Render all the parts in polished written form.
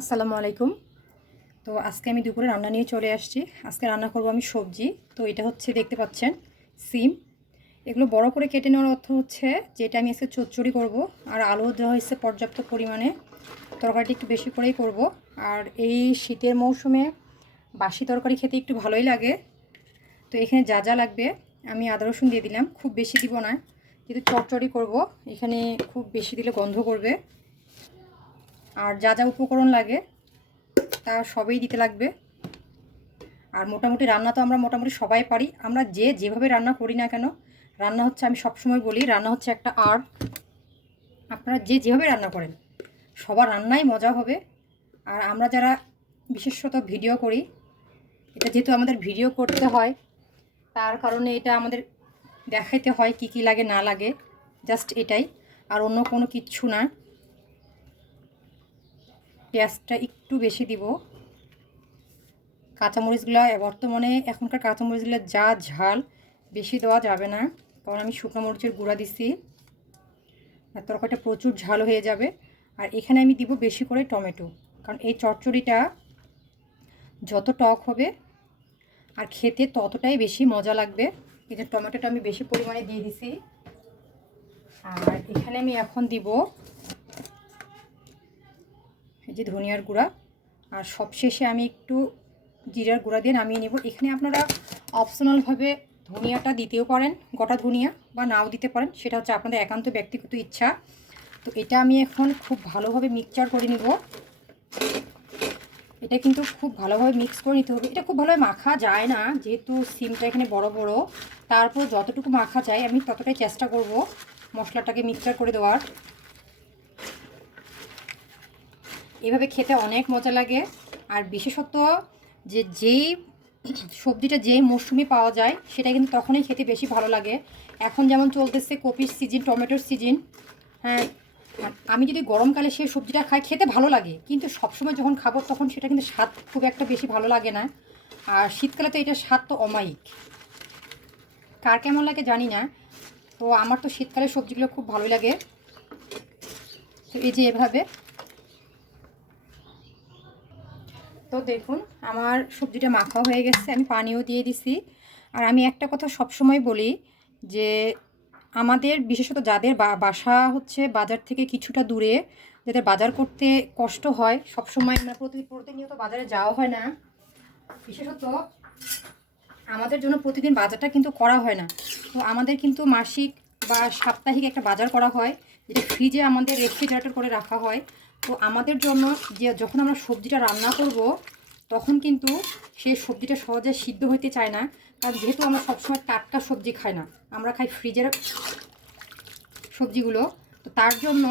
আসসালামু আলাইকুম। তো আজকে আমি দুপুরে রান্না নিয়ে চলে আসছি। আজকে রান্না করব আমি সবজি। তো এটা হচ্ছে দেখতে পাচ্ছেন সিম। এগুলো বড় করে কেটে নেওয়ার অর্থ হচ্ছে যে এটা আমি আজকে চচ্চড়ি করব। আর আলু দেওয়া হয়েছে পর্যাপ্ত পরিমাণে। তরকারিটা একটু বেশি করেই করব। আর এই শীতের মৌসুমে বাসি তরকারি খেতে একটু ভালোই লাগে। তো এখানে যা যা লাগবে আমি আদা রসুন দিয়ে দিলাম, খুব বেশি দিব না, যেহেতু চচ্চড়ি করব। এখানে খুব বেশি দিলে গন্ধ করবে। আর যা যা উপকরণ লাগে তা সবই দিতে লাগবে। আর মোটামুটি রান্না তো আমরা মোটামুটি সবাই পারি। আমরা যেভাবে রান্না করি না কেন, রান্না হচ্ছে, আমি সবসময় বলি, রান্না হচ্ছে একটা আর্ট। আপনারা যেভাবে রান্না করেন সবার রান্নাই মজা হবে। আর আমরা যারা বিশেষত ভিডিও করি, এটা যেহেতু আমাদের ভিডিও করতে হয়, তার কারণে এটা আমাদের দেখাইতে হয় কি কি লাগে না লাগে, জাস্ট এটাই, আর অন্য কোনো কিচ্ছু না। পেঁয়াজটা একটু বেশি দিব। কাঁচামরিচগুলো বর্তমানে এখনকার কাঁচামরিচগুলো যা ঝাল, বেশি দেওয়া যাবে না, কারণ আমি শুকনো মরিচের গুঁড়া দিছি। আর তরকারিটা প্রচুর ঝাল হয়ে যাবে। আর এখানে আমি দিব বেশি করে টমেটো, কারণ এই চচ্চড়িটা যত টক হবে আর খেতে ততটাই বেশি মজা লাগবে। এই যে টমেটোটা আমি বেশি পরিমাণে দিয়ে দিছি। আর এখানে আমি এখন দিব এই যে ধনিয়ার গুঁড়া। আর সবশেষে আমি একটু জিরার গুঁড়া দিয়ে নামিয়ে নেব। এখানে আপনারা অপশনালভাবে ধনিয়াটা দিতেও পারেন, গোটা ধনিয়া, বা নাও দিতে পারেন, সেটা হচ্ছে আপনাদের একান্ত ব্যক্তিগত ইচ্ছা। তো এটা আমি এখন খুব ভালোভাবে মিক্সচার করে নিব। এটা কিন্তু খুব ভালোভাবে মিক্স করে নিতে হবে। এটা খুব ভালোভাবে মাখা যায় না, যেহেতু সিমটা এখানে বড় বড়। তারপর যতটুকু মাখা যায় আমি ততটাই চেষ্টা করব মশলাটাকে মিক্সচার করে দেওয়ার। এভাবে খেতে অনেক মজা লাগে। আর বিশেষত যেই সবজিটা যেই মৌসুমে পাওয়া যায় সেটা কিন্তু তখনই খেতে বেশি ভালো লাগে। এখন যেমন চলতেছে কপির সিজন, টমেটোর সিজন। হ্যাঁ, আমি যদি গরমকালে সেই সবজিটা খাই খেতে ভালো লাগে, কিন্তু সবসময় যখন খাবো তখন সেটা কিন্তু স্বাদ খুব একটা বেশি ভালো লাগে না। আর শীতকালে তো এটার স্বাদ তো অমায়িক। কার কেমন লাগে জানি না, তো আমার তো শীতকালে সবজিগুলো খুব ভালো লাগে। তো এই যে এভাবে, তো দেখুন আমার সবজিটা মাখা হয়ে গেছে, আমি পানিও দিয়ে দিছি। আর আমি একটা কথা সবসময় বলি যে আমাদের বিশেষত যাদের বাসা হচ্ছে বাজার থেকে কিছুটা দূরে, যাদের বাজার করতে কষ্ট হয়, সবসময় মানে প্রতিনিয়ত বাজারে যাওয়া হয় না, বিশেষত আমাদের জন্য প্রতিদিন বাজারটা কিন্তু করা হয় না। তো আমাদের কিন্তু মাসিক বা সাপ্তাহিক একটা বাজার করা হয়, যেটা ফ্রিজে আমাদের রেফ্রিজারেটর করে রাখা হয়। তো আমাদের জন্য যে যখন আমরা সবজিটা রান্না করব, তখন কিন্তু সেই সবজিটা সহজে সিদ্ধ হতে চায় না, কারণ যেহেতু আমরা সবসময় টাটকা সবজি খাই না, আমরা খাই ফ্রিজের সবজিগুলো। তো তার জন্য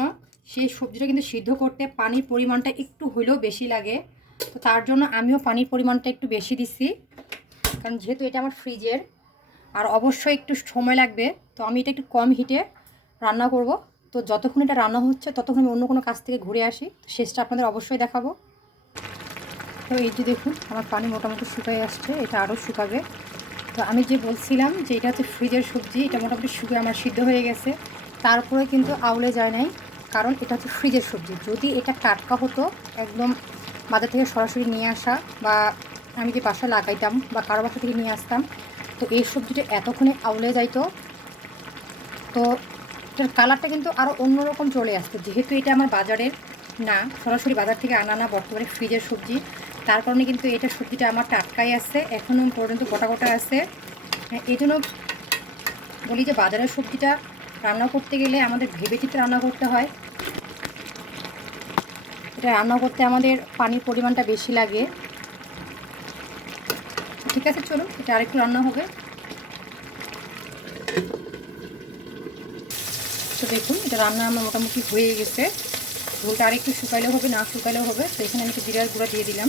সেই সবজিটা কিন্তু সিদ্ধ করতে পানির পরিমাণটা একটু হলেও বেশি লাগে। তো তার জন্য আমিও পানির পরিমাণটা একটু বেশি দিচ্ছি, কারণ যেহেতু এটা আমার ফ্রিজের। আর অবশ্যই একটু সময় লাগবে, তো আমি এটা একটু কম হিটে রান্না করব। তো যতক্ষণ এটা রান্না হচ্ছে ততক্ষণ আমি অন্য কোনো কাজ থেকে ঘুরে আসি, তো শেষটা আপনাদের অবশ্যই দেখাবো। তো এই যে দেখুন আমার পানি মোটামুটি শুকিয়ে আসছে, এটা আরও শুকাবে। তো আমি যে বলছিলাম যে এটা হচ্ছে ফ্রিজের সবজি, এটা মোটামুটি শুকিয়ে আমার সিদ্ধ হয়ে গেছে। তারপরে কিন্তু আউলে যায় নাই, কারণ এটা হচ্ছে ফ্রিজের সবজি। যদি এটা টাটকা হতো, একদম বাজার থেকে সরাসরি নিয়ে আসা, বা আমি যে বাসা লাগাইতাম বা কারো বাসা থেকে নিয়ে আসতাম, তো এই সবজিটা এতক্ষণে আউলে যাইতো। তো এটার কালারটা কিন্তু আরও অন্যরকম চলে আসতো। যেহেতু এটা আমার বাজারের না, সরাসরি বাজার থেকে আনা না, বর্তমানে ফ্রিজের সবজি, তার কারণে কিন্তু এটা সবজিটা আমার টাটকাই আছে, এখনও পর্যন্ত গোটা গোটা আছে। এই জন্য বলি যে বাজারের সবজিটা রান্না করতে গেলে আমাদের ভেবেচিন্তে রান্না করতে হয়। এটা রান্না করতে আমাদের পানির পরিমাণটা বেশি লাগে। ঠিক আছে, চলুন এটা আরেকটু রান্না হবে। তো দেখুন এটা রান্না আমার মোটামুটি হয়ে গেছে। ঝোলটা আরেকটু শুকাইলেও হবে, না শুকাইলেও হবে। তো এখানে আমি একটু জিরার গুঁড়া দিয়ে দিলাম,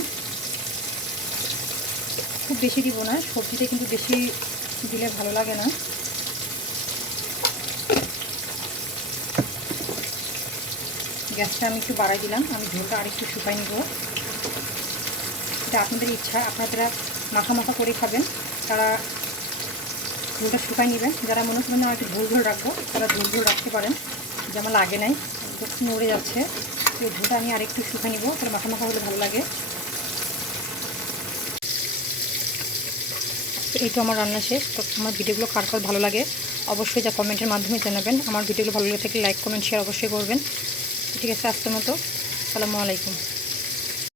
খুব বেশি দিব না, সবজিতে কিন্তু বেশি দিলে ভালো লাগে না। গ্যাসটা আমি একটু বাড়াই দিলাম, আমি ঝোলটা আরেকটু শুকাই নিব। এটা আপনাদের ইচ্ছা, আপনারা মাখা মাখা করে খাবেন তারা ঝোলটা শুকাই নেবেন। যারা মনে করেন একটু ঝোল ঝোল রাখবো, তারা ঝোল ঝোল রাখতে পারেন। যেমন লাগে নাই, নড়ে যাচ্ছে। তো ঝোলটা আমি আরেকটু শুকিয়ে নিব, তাহলে মাখা মাখা হলে ভালো লাগে। তো এই তো আমার রান্না শেষ। তো আমার ভিডিওগুলো কার কার ভালো লাগে অবশ্যই যা কমেন্টের মাধ্যমে জানাবেন। আমার ভিডিওগুলো ভালো লাগে থাকলে লাইক কমেন্ট শেয়ার অবশ্যই করবেন। ঠিক আছে, আজকের মতো আসসালামু আলাইকুম।